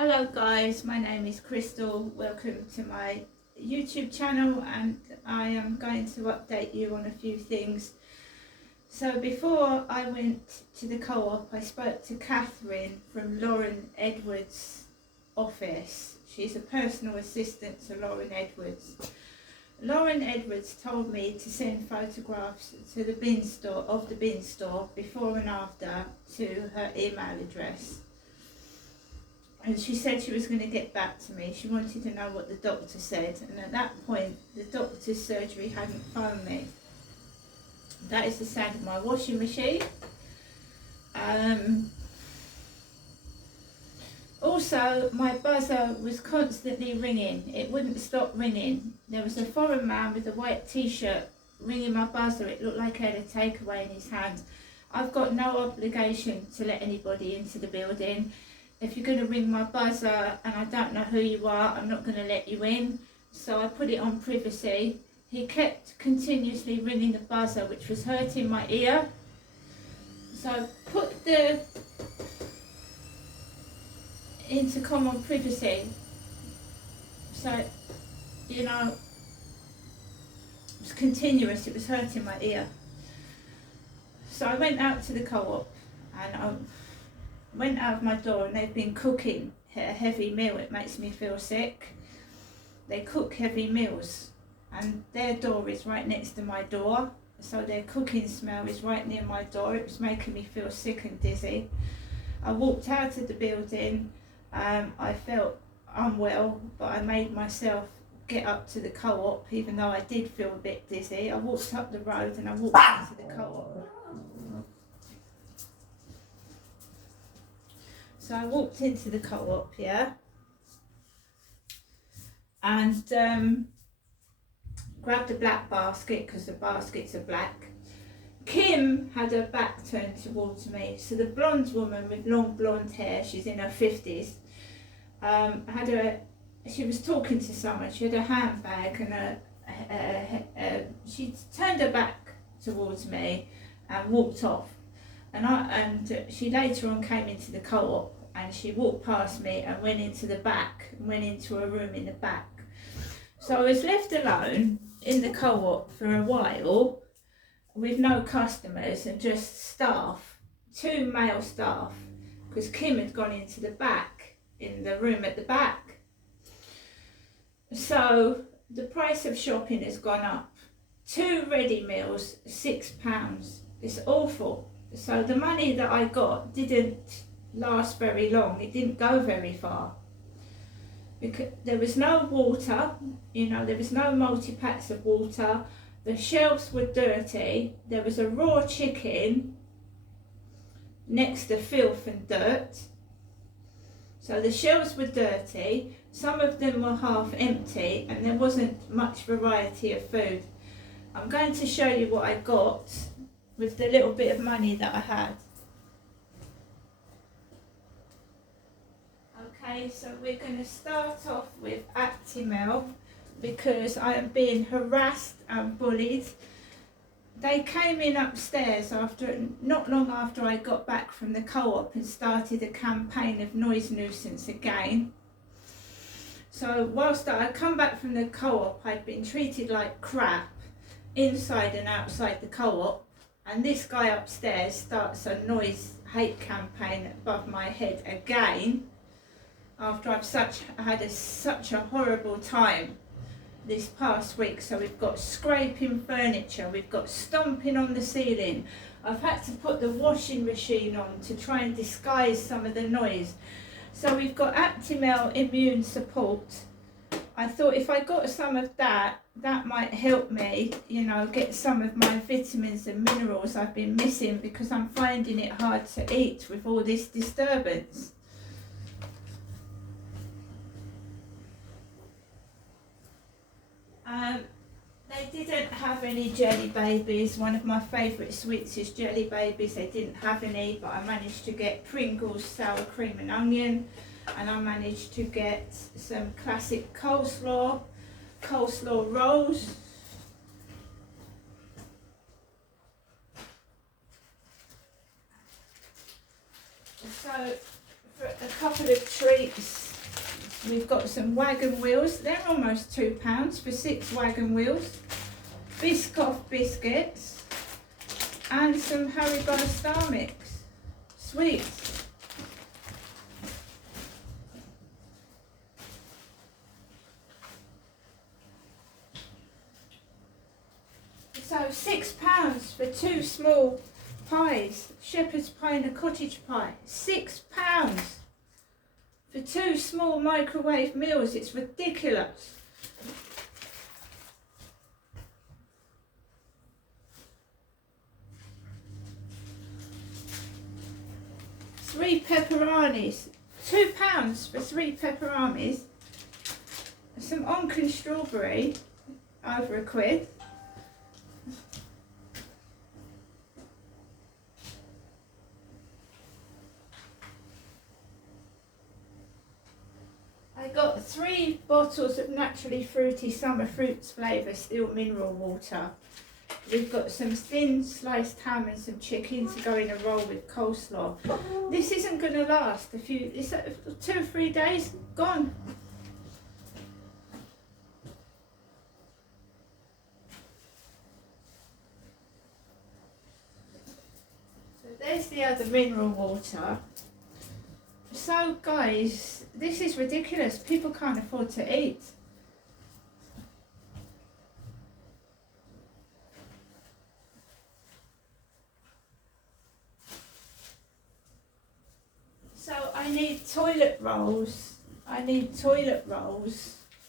Hello guys, my name is Crystal. Welcome to my YouTube channel, and I am going to update you on a few things. So before I went to the co-op, I spoke to Catherine from Lauren Edwards' office. She's a personal assistant to Lauren Edwards. Lauren Edwards told me to send photographs to the bin store before and after to her email address. And she said she was going to get back to me. She wanted to know what the doctor said, and at that point the doctor's surgery hadn't phoned me. That is the sound of my washing machine. Also, my buzzer was constantly ringing. It wouldn't stop ringing. There was a foreign man with a white t-shirt ringing my buzzer. It looked like he had a takeaway in his hand. I've got no obligation to let anybody into the building. If you're going to ring my buzzer and I don't know who you are, I'm not going to let you in. So I put it on privacy. He kept continuously ringing the buzzer, which was hurting my ear. So I put the intercom on privacy. So, you know, it was continuous. It was hurting my ear. So I went out to the co-op and I went out of my door, and they've been cooking a heavy meal. It makes me feel sick. They cook heavy meals, and their door is right next to my door, so their cooking smell is right near my door. It was making me feel sick and dizzy. I walked out of the building. I felt unwell, but I made myself get up to the co-op, even though I did feel a bit dizzy. I walked up the road and I walked into the co-op. So I walked into the co-op, yeah, and grabbed a black basket because the baskets are black. Kim had her back turned towards me, so the blonde woman with long blonde hair, she's in her 50s, she was talking to someone. She had a handbag and she turned her back towards me and walked off. And she later on came into the co-op, and she walked past me and went into the back, went into a room in the back. So I was left alone in the co-op for a while with no customers and just staff, 2 male staff, because Kim had gone into the back, in the room at the back. So the price of shopping has gone up. 2 ready meals, £6. It's awful. So the money that I got didn't last very long. It didn't go very far. Because there was no water, there was no multi-packs of water. The shelves were dirty. There was a raw chicken next to filth and dirt. So the shelves were dirty. Some of them were half empty, and there wasn't much variety of food. I'm going to show you what I got with the little bit of money that I had. Okay, so we're going to start off with Actimel, because I am being harassed and bullied. They came in upstairs not long after I got back from the co-op and started a campaign of noise nuisance again. So whilst I come back from the co-op, I'd been treated like crap inside and outside the co-op. And this guy upstairs starts a noise hate campaign above my head again, after I've had such a horrible time this past week. So we've got scraping furniture, we've got stomping on the ceiling. I've had to put the washing machine on to try and disguise some of the noise. So we've got Actimel Immune Support. I thought if I got some of that might help me, get some of my vitamins and minerals I've been missing, because I'm finding it hard to eat with all this disturbance. They didn't have any Jelly Babies. One of my favourite sweets is Jelly Babies. They didn't have any, but I managed to get Pringles sour cream and onion, and I managed to get some classic coleslaw rolls. So for a couple of treats, We've got some wagon wheels. They're almost £2 for 6 wagon wheels. Biscoff biscuits. And some Haribo Star Mix sweets. So £6 for 2 small pies. Shepherd's pie and a cottage pie. £6 for 2 small microwave meals. It's ridiculous. Three pepperonis. £2 for 3 pepperonis. Some Onken strawberry, over £1. I got 3 bottles of naturally fruity summer fruits flavour still mineral water. We've got some thin sliced ham and some chicken to go in a roll with coleslaw. This isn't going to last it's 2 or 3 days, gone. So there's the other mineral water. So guys, this is ridiculous. People can't afford to eat. So I need toilet rolls.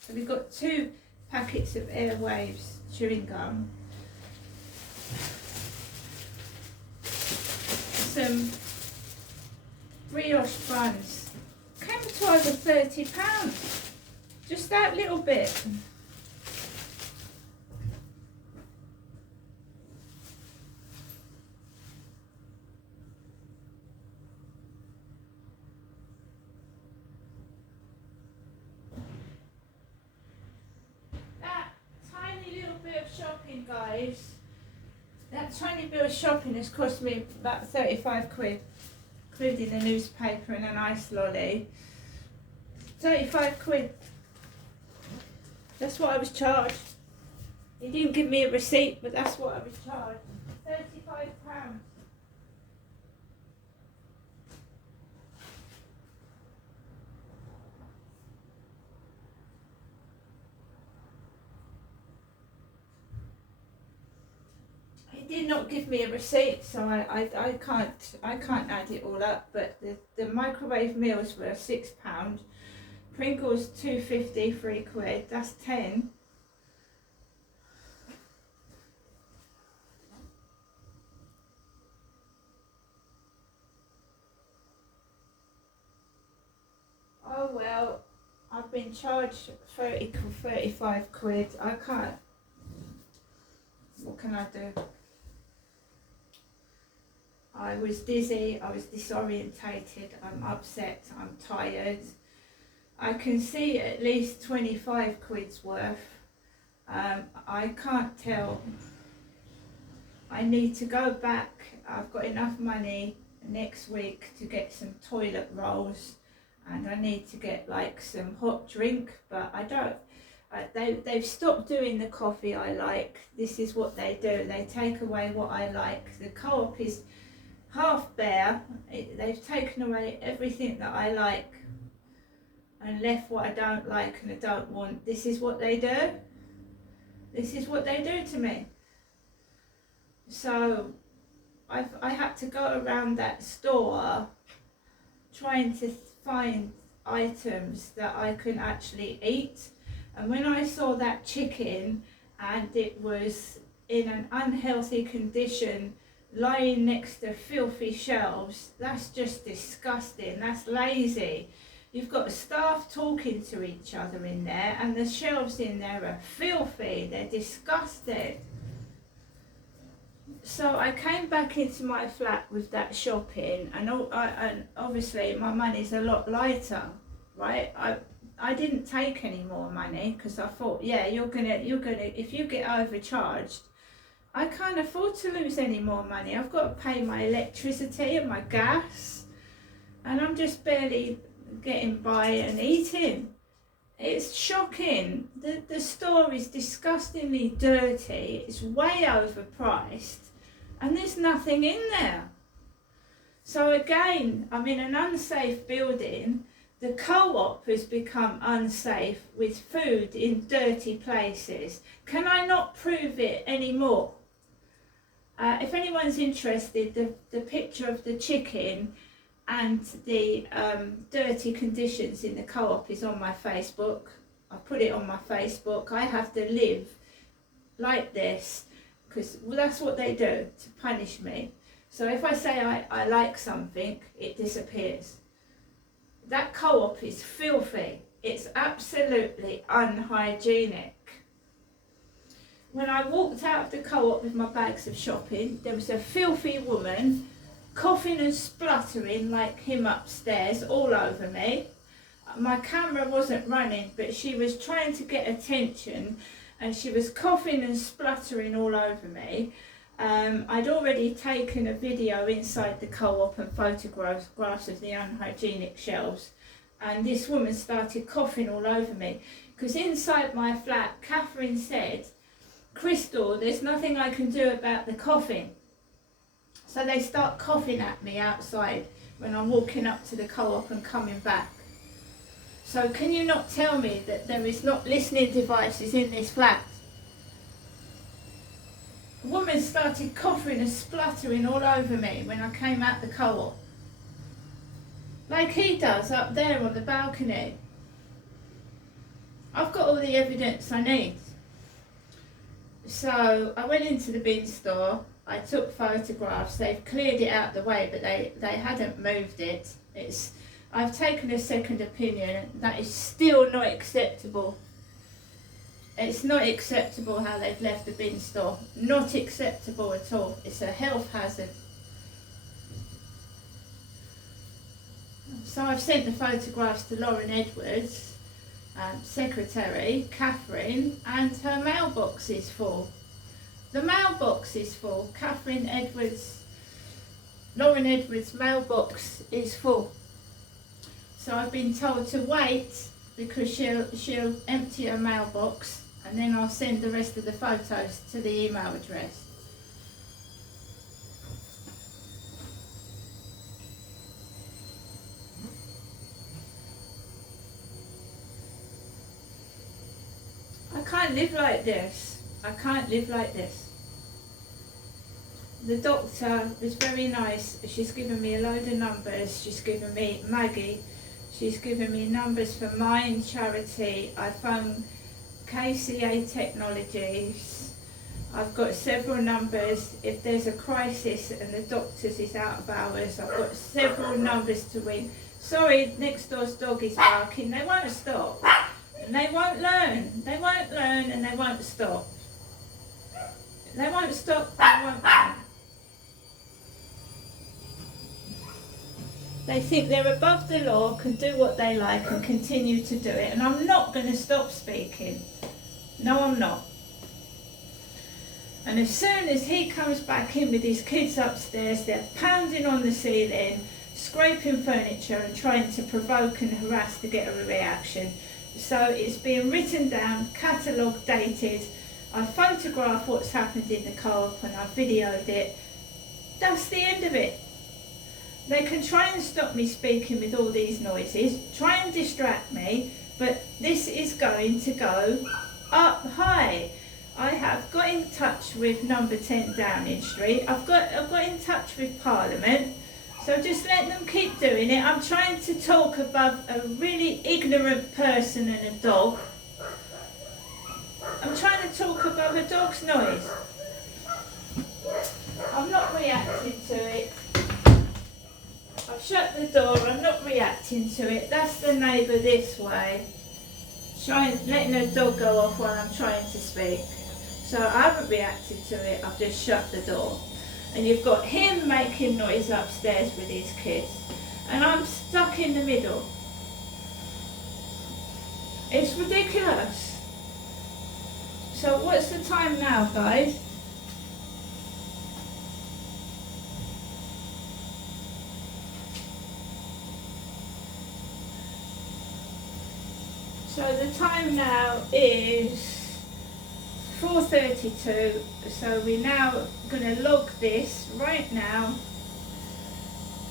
So we've got 2 packets of Airwaves chewing gum. Some brioche buns. Came to over £30. Just that little bit. Shopping, guys. That tiny bit of shopping has cost me about 35 quid, including the newspaper and an ice lolly. 35 quid. That's what I was charged. He didn't give me a receipt, but that's what I was charged. £35. Did not give me a receipt, so I can't add it all up, but the microwave meals were £6, Pringles 2.50, £3, that's 10. Oh well, I've been charged 35 quid. I can't, what can I do? I was dizzy, I was disorientated, I'm upset, I'm tired. I can see at least 25 quid's worth. I can't tell. I need to go back. I've got enough money next week to get some toilet rolls, and I need to get like some hot drink, but I don't. They've stopped doing the coffee I like. This is what they do. They take away what I like. The Co-op is half bare. They've taken away everything that I like and left what I don't like and I don't want. This is what they do. This is what they do to me. So I had to go around that store trying to find items that I can actually eat. And when I saw that chicken and it was in an unhealthy condition lying next to filthy shelves, that's just disgusting. That's lazy. You've got staff talking to each other in there, and the shelves in there are filthy. They're disgusting. So I came back into my flat with that shopping, and obviously my money's a lot lighter, right? I didn't take any more money because I thought, yeah, you're gonna if you get overcharged, I can't afford to lose any more money. I've got to pay my electricity and my gas, and I'm just barely getting by and eating. It's shocking. The store is disgustingly dirty. It's way overpriced, and there's nothing in there. So again, I'm in an unsafe building. The co-op has become unsafe with food in dirty places. Can I not prove it anymore? If anyone's interested, the picture of the chicken and the dirty conditions in the co-op is on my Facebook. I put it on my Facebook. I have to live like this because that's what they do to punish me. So if I say I like something, it disappears. That co-op is filthy. It's absolutely unhygienic. When I walked out of the co-op with my bags of shopping, there was a filthy woman coughing and spluttering like him upstairs all over me. My camera wasn't running, but she was trying to get attention and she was coughing and spluttering all over me. I'd already taken a video inside the co-op and photographs of the unhygienic shelves, and this woman started coughing all over me because inside my flat, Catherine said, "Crystal, there's nothing I can do about the coughing." So they start coughing at me outside when I'm walking up to the co-op and coming back. So can you not tell me that there is not listening devices in this flat? A woman started coughing and spluttering all over me when I came out the co-op, like he does up there on the balcony. I've got all the evidence I need. So I went into the bin store, I took photographs, they've cleared it out the way, but they hadn't moved it. I've taken a second opinion, that is still not acceptable. It's not acceptable how they've left the bin store. Not acceptable at all. It's a health hazard. So I've sent the photographs to Lauren Edwards, secretary, Catherine, and her mailbox is full. The mailbox is full. Lauren Edwards' mailbox is full. So I've been told to wait because she'll empty her mailbox and then I'll send the rest of the photos to the email address. I can't live like this. I can't live like this. The doctor was very nice. She's given me a load of numbers. She's given me Maggie. She's given me numbers for Mind Charity. I phoned KCA Technologies. I've got several numbers. If there's a crisis and the doctor's is out of hours, I've got several numbers to ring. Sorry, next door's dog is barking. They won't stop. And they won't learn. They won't learn and they won't stop. They won't stop, they won't learn. They think they're above the law, can do what they like and continue to do it. And I'm not going to stop speaking. No, I'm not. And as soon as he comes back in with his kids upstairs, they're pounding on the ceiling, scraping furniture and trying to provoke and harass to get a reaction. So it's being written down, catalogued, dated. I photographed what's happened in the co-op and I videoed it. That's the end of it. They can try and stop me speaking with all these noises, try and distract me, but this is going to go up high. I have got in touch with number 10 Downing Street. I've got in touch with Parliament. So just let them keep doing it. I'm trying to talk above a really ignorant person and a dog. I'm trying to talk above a dog's noise. I'm not reacting to it. I've shut the door, I'm not reacting to it. That's the neighbour this way. Letting her dog go off while I'm trying to speak. So I haven't reacted to it, I've just shut the door. And you've got him making noise upstairs with his kids. And I'm stuck in the middle. It's ridiculous. So what's the time now, guys? So the time now is 4:32, so we're now going to log this right now.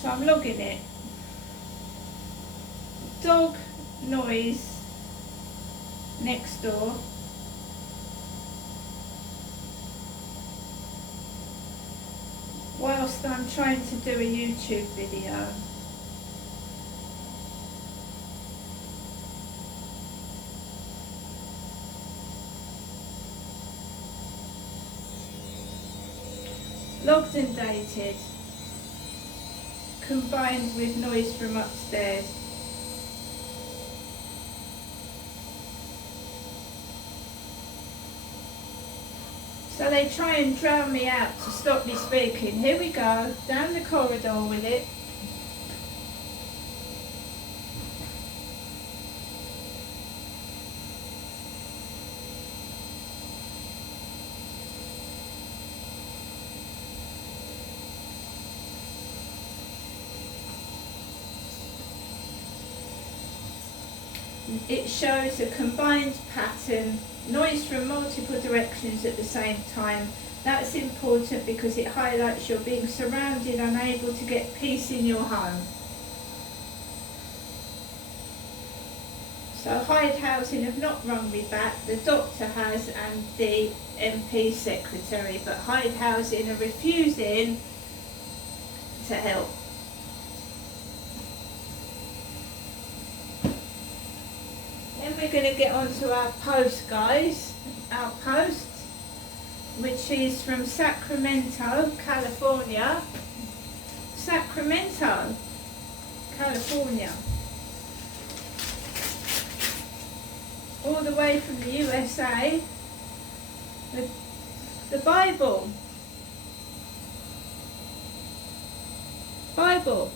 So I'm logging it. Dog noise next door. Whilst I'm trying to do a YouTube video. Logged and dated, combined with noise from upstairs. So they try and drown me out to stop me speaking. Here we go, down the corridor with it. It shows a combined pattern, noise from multiple directions at the same time. That's important because it highlights you're being surrounded, unable to get peace in your home. So Hyde Housing have not rung me back, the doctor has and the MP secretary, but Hyde Housing are refusing to help. Then we're going to get on to our post, guys. Our post, which is from Sacramento, California. Sacramento, California. All the way from the USA. The Bible. Bible.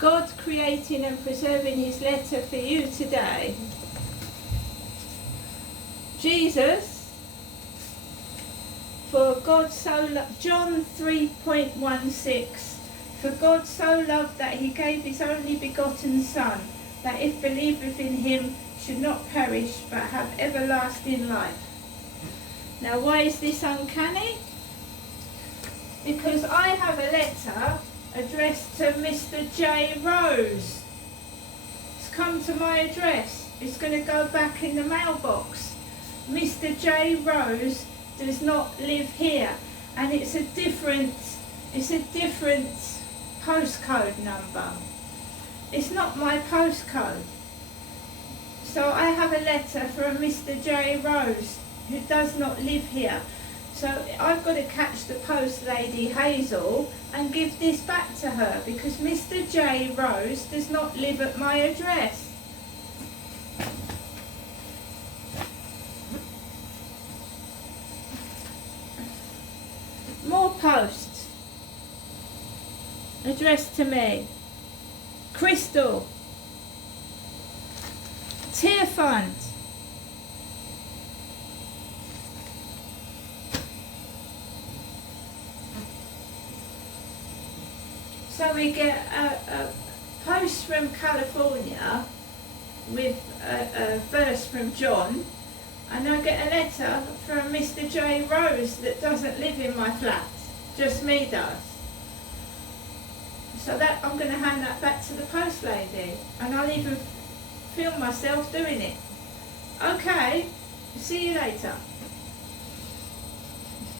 God creating and preserving his letter for you today. Jesus, for God so loved, John 3.16, for God so loved that he gave his only begotten Son, that if believeth in him should not perish but have everlasting life. Now why is this uncanny? Because I have a letter addressed to Mr. J. Rose. It's come to my address. It's going to go back in the mailbox. Mr. J. Rose does not live here, and it's a different postcode number. It's not my postcode. So I have a letter from Mr. J. Rose, who does not live here. So I've got to catch the post lady Hazel and give this back to her, because Mr. J. Rose does not live at my address. More posts addressed to me. Crystal. Tier Fund. So we get a post from California with a verse from John, and I get a letter from Mr. J. Rose that doesn't live in my flat, just me does. So that I'm going to hand that back to the post lady, and I'll even film myself doing it. Okay, see you later.